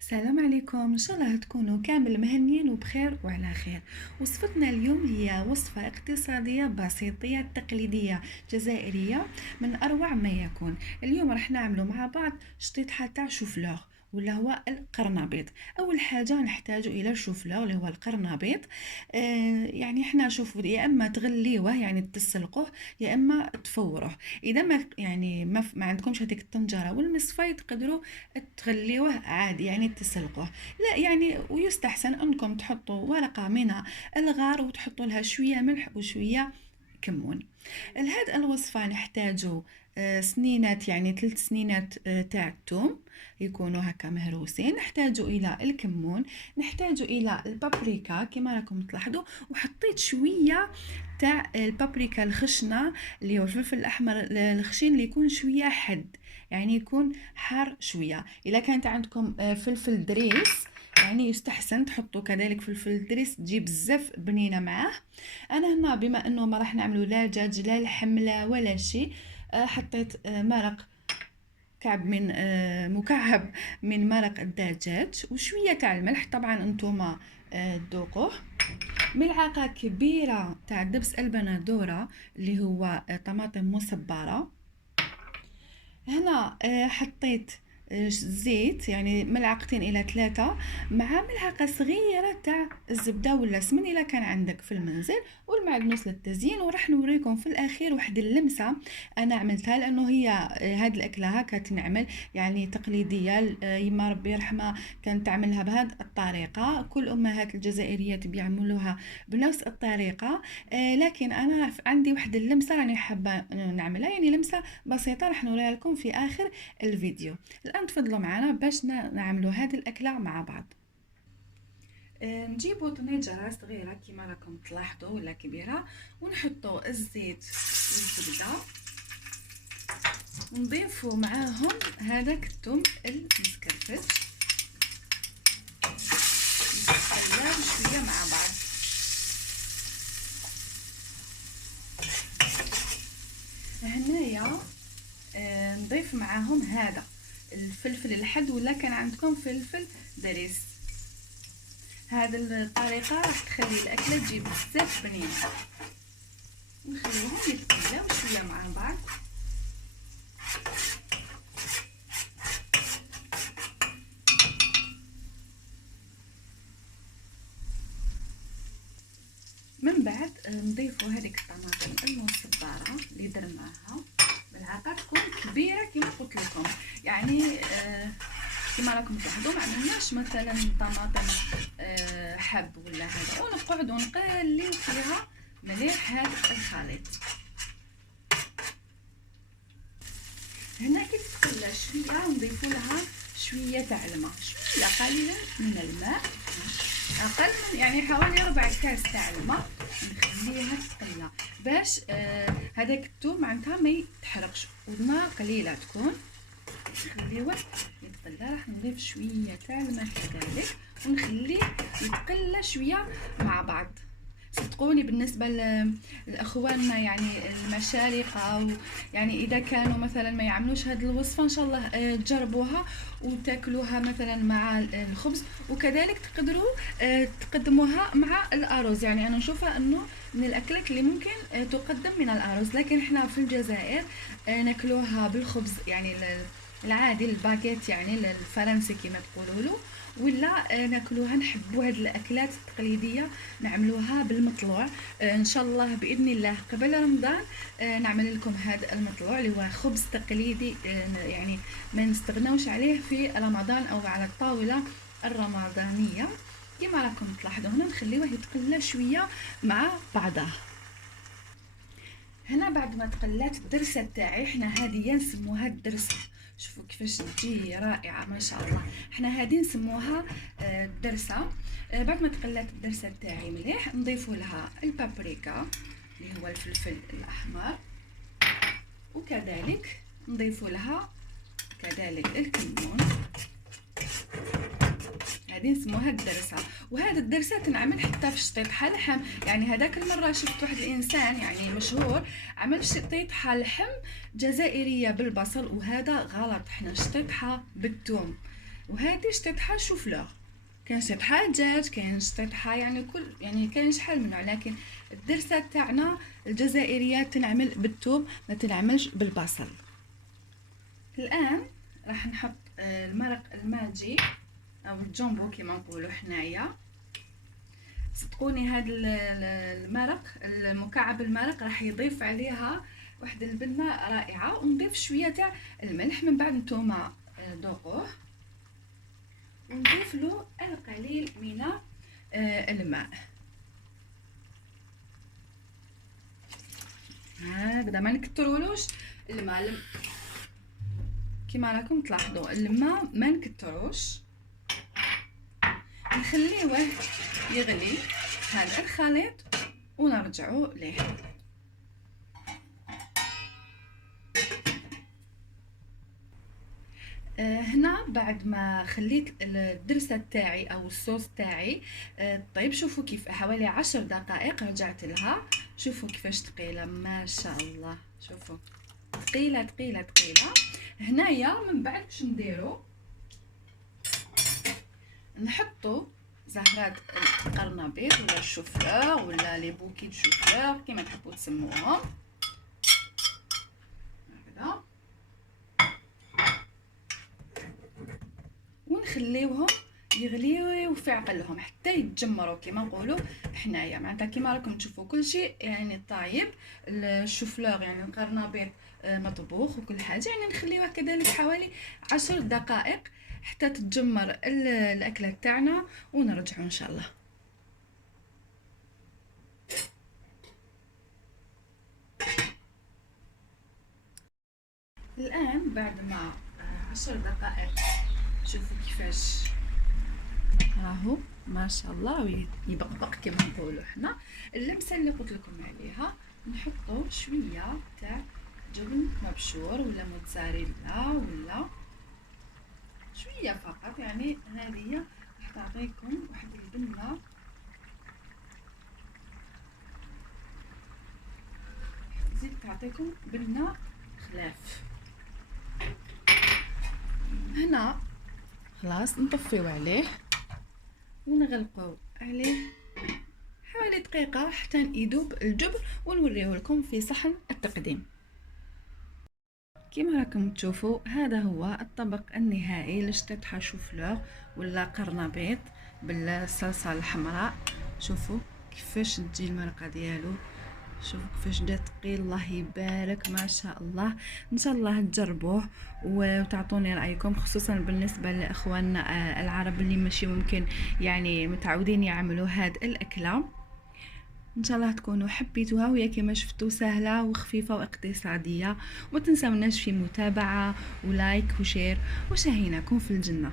السلام عليكم، ان شاء الله تكونوا كامل مهنيين وبخير وعلى خير. وصفتنا اليوم هي وصفة اقتصادية بسيطية تقليدية جزائرية من اروع ما يكون. اليوم راح نعملوا مع بعض شطيحة تاع شوفلوغ ولا هو القرنبيط. اول حاجه نحتاج الى الشوفلوغ اللي هو القرنبيط. يعني احنا شوفوا يا اما تغليوه يعني تسلقوه يا اما تفوروه. اذا ما يعني ما عندكمش هذيك الطنجره والمصفايه تقدروا تغليوه عادي يعني تسلقوه. لا يعني ويستحسن انكم تحطوا ورقه من الغار وتحطوا لها شويه ملح وشويه كمون. لهاد الوصفة نحتاجو سنينات يعني 3 سنينات تاع الثوم يكونوا هكا مهروسين. نحتاجو الى الكمون، نحتاجو الى البابريكا كما راكم تلاحظوا، وحطيت شويه تاع البابريكا الخشنه اللي هو الفلفل الاحمر الخشين اللي يكون شويه حد، يعني يكون حار شويه. اذا كانت عندكم فلفل دريس يعني يستحسن تحطوا كذلك فلفل دريس تجي بزاف بنينه معاه. انا هنا بما انه ما راح نعملوا لا دجاج لا لحم لا ولا شيء، حطيت مرق كعب من مكعب من مرق الدجاج وشويه تاع الملح، طبعا انتم تذوقوه. ملعقه كبيره تاع دبس البندوره اللي هو طماطم مصبره. هنا حطيت زيت يعني ملعقتين الى 3 مع ملعقه صغيره تاع الزبده ولا سمن اذا كان عندك في المنزل، والمعدنوس للتزيين. وراح نوريكم في الاخير واحد اللمسه انا عملتها لانه هي هاد الاكله هكا تنعمل يعني تقليديه. يما ربي يرحمها كانت تعملها بهذه الطريقه، كل امهات الجزائريات بيعملوها بنفس الطريقه. لكن انا عندي واحد اللمسه راني حابه نعملها، يعني لمسه بسيطه راح نوريها لكم في اخر الفيديو. الان تفضلوا معنا باش نعملوا هذه الاكله مع بعض. نجيبوا طنجره صغيره كما راكم تلاحظوا ولا كبيره، ونحطوا الزيت والزبده ونضيفوا معاهم هذاك الثوم المسكرفس نخليهم شويه مع بعض. هنايا نضيف معاهم هذا الفلفل الحد ولا كان عندكم فلفل دريس. هذا الطريقه راح تخلي الاكله تجي بزاف بنينه. نخليهم يتقلاو شويه مع بعض. من بعد نضيفوا هذيك الطماطم المصبره اللي درناها، ملعقه تكون كبيره كما قلت لكم، يعني كما راكم تلاحظوا ما عملناش مثلا طماطم حب ولا هذا، ونقعدوا نقليو فيها مليح هذا الخليط. هنا كي تقلى شويه نضيفوا لها شويه تاع الماء، شويه قليلا من الماء، اقل من يعني حوالي 4 كاس تاع الماء. نخليها تقلى باش هذاك الثوم معناتها ما يتحرقش، والنار قليله تكون. نخليوه يتقلى، راح نضيف شويه تاع الماء كذلك ونخليه يتقلى شويه مع بعض. صدقوني بالنسبه لاخواننا يعني المشارقه او يعني اذا كانوا مثلا ما يعملوش هذه الوصفه ان شاء الله تجربوها وتاكلوها مثلا مع الخبز، وكذلك تقدروا تقدموها مع الارز. يعني انا نشوفها انه من الاكلات اللي ممكن تقدم من الارز، لكن احنا في الجزائر ناكلوها بالخبز يعني العادي الباكيت يعني الفرنسي كما تقولوا له، ولا ناكلوها نحبوا هاد الاكلات التقليديه نعملوها بالمطلوع. ان شاء الله باذن الله قبل رمضان نعمل لكم هذا المطلوع اللي هو خبز تقليدي يعني ما نستغناوش عليه في رمضان او على الطاوله الرمضانيه. كما راكم تلاحظوا هنا نخليوه يتقلى شويه مع بعضها. هنا بعد ما تقلات الدرسه تاعي، احنا هذه نسموها الدرسه، شوفوا كيفاش تجي رائعه ما شاء الله. احنا هذه نسموها الدرسه. بعد ما تقلات الدرسه تاعي مليح نضيفوا لها البابريكا اللي هو الفلفل الاحمر، وكذلك نضيفوا لها كذلك الكمون. هذه نسموها الدرسه. وهذا الدرسه تنعمل حتى في شطيطحه لحم، يعني هذاك المره شفت واحد الانسان يعني مشهور عمل شطيطحه لحم جزائريه بالبصل، وهذا غلط، احنا شطيطحه بالثوم. وهذه شطيطها شوفلور. كاين شطيطها دجاج، كاين شطيطها يعني كل يعني كاين شحال من نوع، لكن الدرسه تاعنا الجزائريه تنعمل بالثوم ما تنعملش بالبصل. الان راح نحط المرق الماجي او الجامبو كما نقولوا حنايا. صدقوني هذا المرق المكعب المرق راح يضيف عليها واحد البنه رائعه. ونضيف شويه تاع الملح من بعد نتوما ذوقوه، ونضيف له القليل من الماء هكذا. ما نكترولوش الماء كما راكم تلاحظوا، الماء ما نكتروش، نخليوه يغلي هذا الخليط ونرجعوا ليه. هنا بعد ما خليت الدرسه تاعي او الصوص تاعي طيب، شوفوا كيف حوالي 10 دقائق رجعت لها. شوفوا كيفاش ثقيله ما شاء الله، شوفوا ثقيله ثقيله ثقيله. هنايا من بعد باش نديرو، نحطوا زهرات القرنبيط ولا الشوفلور ولا لي بوكي دو شوفلور كيما تحبوا تسموهم هكذا، ونخليوهم يغليو في عقلهم حتى يتجمروا كيما نقولوا حنايا. معناتها كيما راكم تشوفوا كل شيء يعني طايب، الشوفلور يعني القرنبيط مطبوخ وكل حاجه، يعني نخليوها كذلك حوالي 10 دقائق حتى تتجمر الاكله تاعنا ونرجعوا ان شاء الله. الان بعد ما 10 دقائق شوفوا كيفاش راهو ما شاء الله يبقبق كما نقولوا حنا. اللمسه اللي قلت لكم عليها، نحطوا شويه تاع جبن مبشور ولا موتزاريلا ولا شويه فقط، يعني هذه راح تعطيكم واحد البنه تزيد تعطيكم بنه خلاف. هنا خلاص نطفيو عليه ونغلقوا عليه حوالي دقيقة حتى يذوب الجبن، ونوريه لكم في صحن التقديم. كما راكم تشوفوا هذا هو الطبق النهائي لشطيطها شوفلور ولا قرنبيط بالصلصة الحمراء. شوفوا كيفاش تجي المرقة ديالو، شوفوا كيفاش دا ثقيل، الله يبارك ما شاء الله. ان شاء الله تجربوه وتعطوني رايكم، خصوصا بالنسبه لاخواننا العرب اللي ماشي ممكن يعني متعودين يعملوا هاد الاكله. ان شاء الله تكونوا حبيتوها، وهي كما شفتوا سهله وخفيفه واقتصاديه. وما تنسوناش في متابعه ولايك وشير، وشاهيناكم في الجنه.